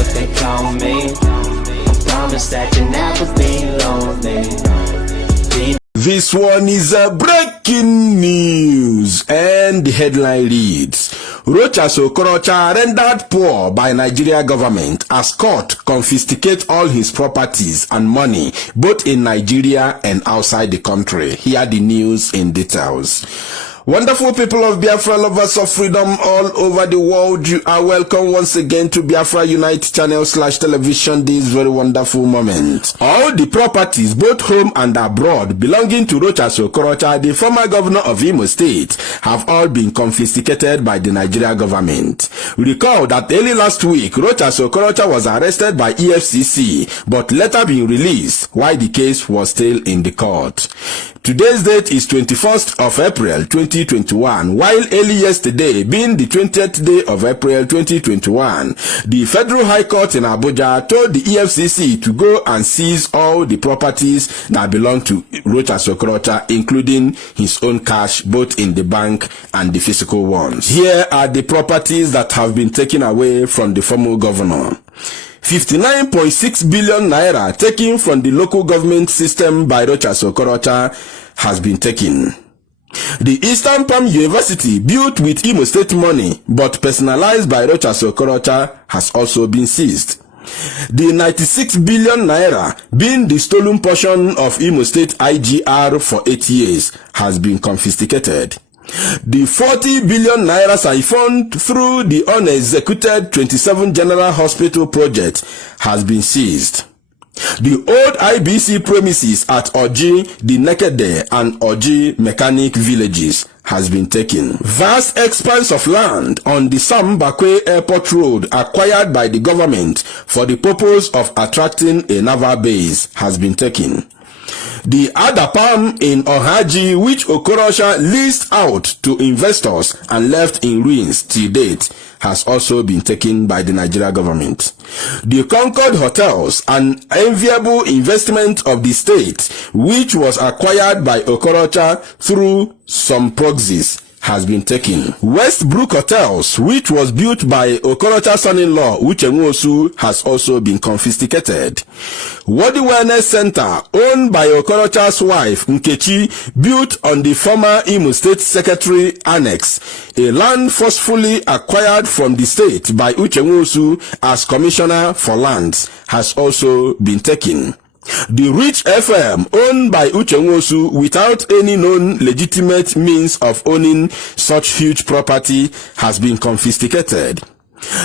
what they call me. Promise that you'll never be lonely. This one is a breaking news, and the headline reads: Rochas Okorocha rendered poor by Nigeria government as court confiscate all his properties and money both in Nigeria and outside the country. Hear the news in details. Wonderful people of Biafra, lovers of freedom all over the world, you are welcome once again to Biafra Unite channel /television this very wonderful moment. All the properties, both home and abroad, belonging to Rochas Okorocha, the former governor of Imo State, have all been confiscated by the Nigeria government. Recall that early last week, Rochas Okorocha was arrested by EFCC, but later been released while the case was still in the court. Today's date is 21st of April 2021, while early yesterday, being the 20th day of April 2021, the Federal High Court in Abuja told the EFCC to go and seize all the properties that belong to Rochas Okorocha, including his own cash, both in the bank and the physical ones. Here are the properties that have been taken away from the former governor. 59.6 billion naira taken from the local government system by Rochas Okorocha has been taken. The Eastern Palm University, built with Imo State money but personalized by Rochas Okorocha, has also been seized. The 96 billion naira, being the stolen portion of Imo State IGR for 8 years, has been confiscated. The 40 billion naira siphoned through the unexecuted 27 General Hospital project has been seized. The old IBC premises at Oji, the Nekede, and Oji Mechanic villages has been taken. Vast expanse of land on the Sam Bakwe Airport Road acquired by the government for the purpose of attracting a naval base has been taken. The Adapam in Ohaji, which Okorocha leased out to investors and left in ruins till date, has also been taken by the Nigeria government. The Concord Hotels, an enviable investment of the state, which was acquired by Okorocha through some proxies, has been taken. Westbrook Hotels, which was built by Okorocha's son-in-law, Uche Nwosu, has also been confiscated. Wadi Wellness Center, owned by Okorocha's wife, Nkechi, built on the former Imo State Secretary Annex, a land forcefully acquired from the state by Uche Nwosu as Commissioner for Lands, has also been taken. The Rich FM, owned by Uche Nwosu without any known legitimate means of owning such huge property, has been confiscated.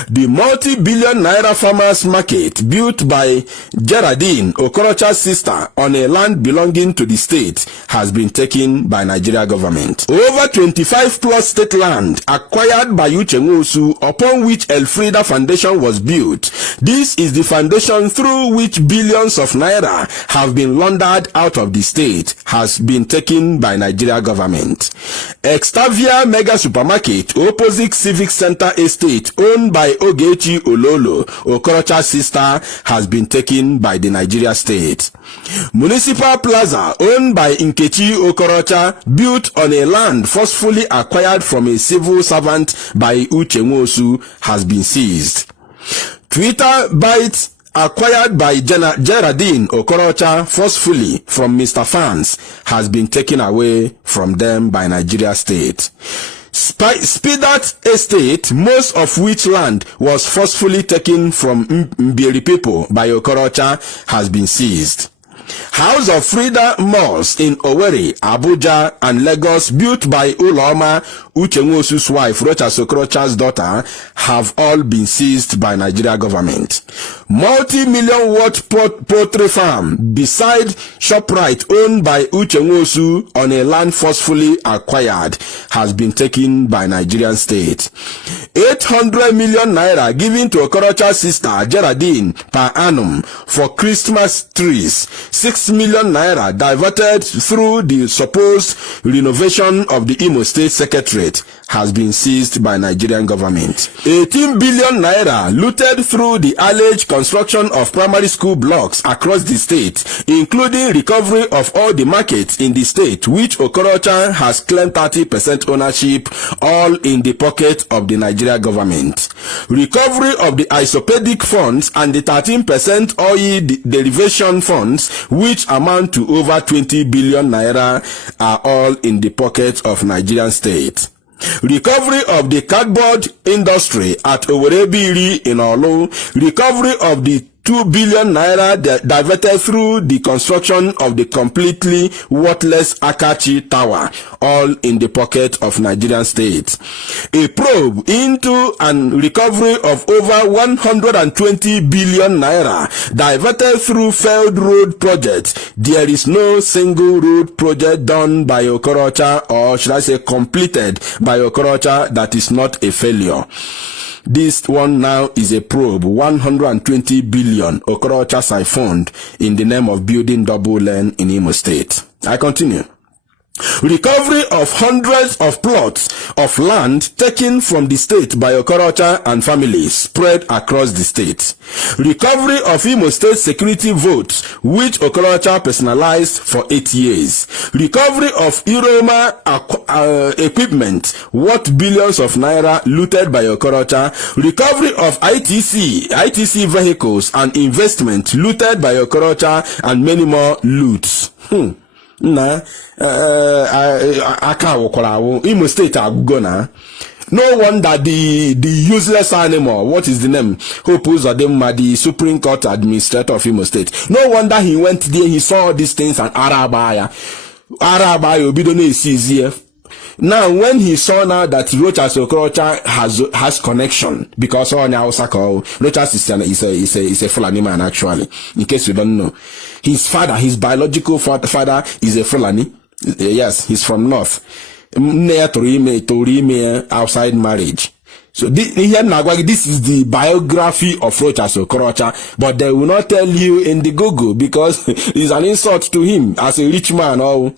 The multi-billion naira farmers market built by Geraldine, Okorocha's sister, on a land belonging to the state has been taken by Nigeria government. Over 25 plus state land acquired by Uche Nwosu, upon which Elfrida Foundation was built. This is the foundation through which billions of naira have been laundered out of the state, has been taken by Nigeria government. Extavia Mega Supermarket, opposite Civic Center Estate, owned by Ogechi Ololo, Okorocha's sister, has been taken by the Nigeria state. Municipal Plaza, owned by Nkechi Okorocha, built on a land forcefully acquired from a civil servant by Uche Nwosu, has been seized. Twitter Bytes, acquired by Geraldine Okorocha forcefully from Mr. Fans, has been taken away from them by Nigeria state. Spidat Estate, most of which land was forcefully taken from Mbiri people by Okorocha, has been seized. House of Frida malls in Owerri, Abuja, and Lagos, built by Uloma, Uche Nwosu's wife, Rochas Okorocha's daughter, have all been seized by Nigeria government. Multi-million watt poultry farm beside ShopRite, owned by Uche Nwosu on a land forcefully acquired, has been taken by Nigerian state. 800 million naira given to Okorocha's sister Geraldine per annum for Christmas trees. 6 million naira diverted through the supposed renovation of the Imo State Secretary market has been seized by Nigerian government. 18 billion naira looted through the alleged construction of primary school blocks across the state, including recovery of all the markets in the state, which Okorocha has claimed 30% ownership, all in the pocket of the Nigeria government. Recovery of the isopedic funds and the 13% oil derivation funds, which amount to over 20 billion naira, are all in the pocket of Nigerian state. Recovery of the cardboard industry at Owerri in Olu. Recovery of the 2 billion naira diverted through the construction of the completely worthless Akachi Tower, all in the pocket of Nigerian state. A probe into and recovery of over 120 billion naira diverted through failed road projects. There is no single road project done by Okorocha, or should I say completed by Okorocha, that is not a failure. This one now is a probe, 120 billion Okorocha siphoned in the name of building double lane in Imo State. I continue. Recovery of hundreds of plots of land taken from the state by Okorocha and families spread across the state. Recovery of Imo State security votes, which Okorocha personalized for 8 years. Recovery of Iroma equipment worth billions of naira looted by Okorocha. Recovery of ITC vehicles and investment looted by Okorocha, and many more loots. Imo State agona. No wonder the useless animal, what is the name? Hope Uzodimma, the Supreme Court administrator of Imo State. No wonder he went there, he saw these things, and Arabaya Obidone is here. Now, when he saw now that Rochas Okorocha has connection, because Rochas is a Fulani man, actually, in case you don't know. His father, his biological father is a Fulani. Yes, he's from North. Near Torime, outside marriage. So this is the biography of Rochas Okorocha, but they will not tell you in the Google, because it's an insult to him as a rich man or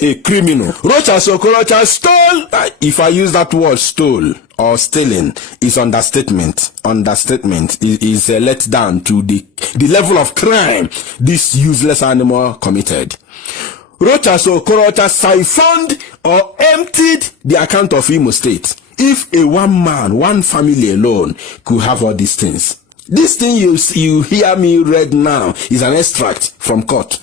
a criminal. Rochas Okorocha stole, if I use that word stole or stealing, is understatement. Understatement is a letdown to the level of crime this useless animal committed. Rochas Okorocha siphoned or emptied the account of Imo State. If a one family alone could have all these things. This thing you hear me read now is an extract from court.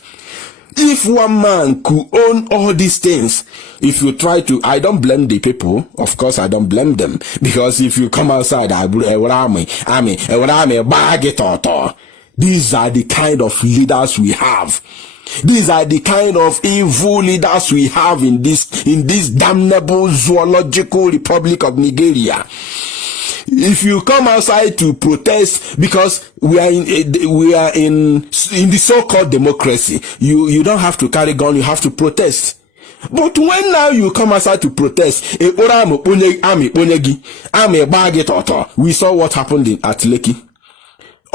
If one man could own all these things, if you try to, I don't blame the people. Of course, I don't blame them. Because if you come outside, these are the kind of leaders we have. These are the kind of evil leaders we have in this damnable zoological republic of Nigeria. If you come outside to protest, because we are in the so-called democracy, you don't have to carry gun, you have to protest. But when now you come outside to protest, we saw what happened at Lekki.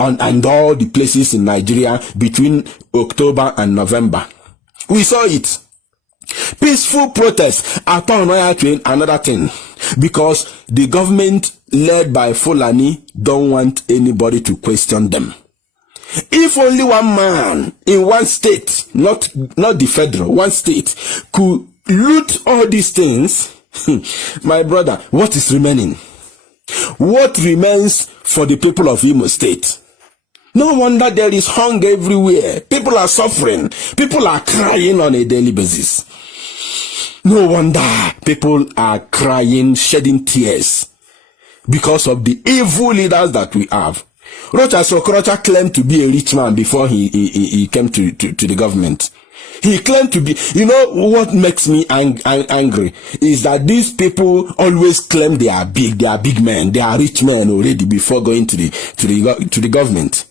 And all the places in Nigeria between October and November. We saw it. Peaceful protests are another thing. Because the government led by Fulani don't want anybody to question them. If only one man in one state, not the federal, one state, could loot all these things, my brother, what is remaining? What remains for the people of Imo State? No wonder there is hunger everywhere. People are suffering. People are crying on a daily basis. No wonder people are crying, shedding tears because of the evil leaders that we have. Rochas Okorocha claimed to be a rich man before he came to the government. He claimed to be, you know what makes me angry is that these people always claim they are big men, they are rich men already before going to the government.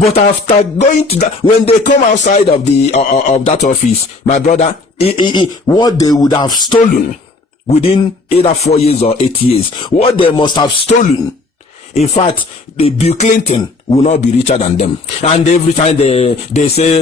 But after going to that, when they come outside of that office, my brother, what they would have stolen within either 4 years or 8 years, what they must have stolen In fact, the Bill Clinton will not be richer than them. And every time they say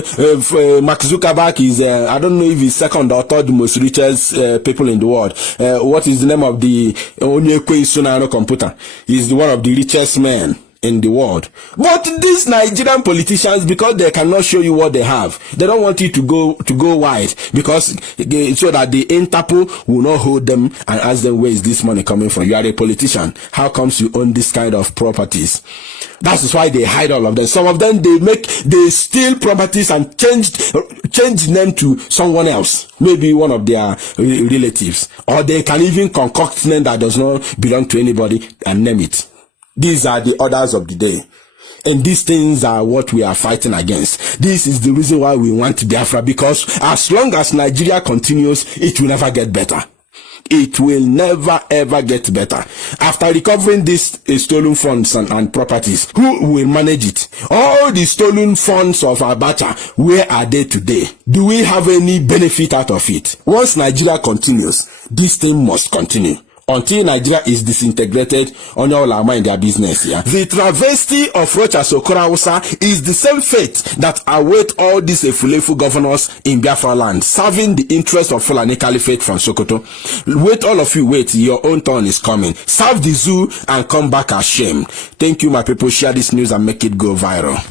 Mark Zuckerberg is, I don't know if he's second or third most richest people in the world. What is the name of the Onyekwe Sunano computer? He's one of the richest men in the world. But these Nigerian politicians, because they cannot show you what they have, they don't want you to go wide, because so that the Interpol will not hold them and ask them, where is this money coming from? You are a politician. How comes you own this kind of properties? That is why they hide all of them. Some of them, they steal properties and change them to someone else, maybe one of their relatives, or they can even concoct name that does not belong to anybody and name it. These are the orders of the day. And these things are what we are fighting against. This is the reason why we want Biafra, because as long as Nigeria continues, it will never get better. It will never ever get better. After recovering these stolen funds and properties, who will manage it? All the stolen funds of Abacha, where are they today? Do we have any benefit out of it? Once Nigeria continues, this thing must continue. Until Nigeria is disintegrated, on all our mind their business here. The travesty of Rochas Okorocha is the same fate that await all these Efulefu governors in Biafra land, serving the interest of Fulani Caliphate from Sokoto. Wait, all of you, wait, your own turn is coming. Serve the zoo and come back ashamed. Thank you, my people. Share this news and make it go viral.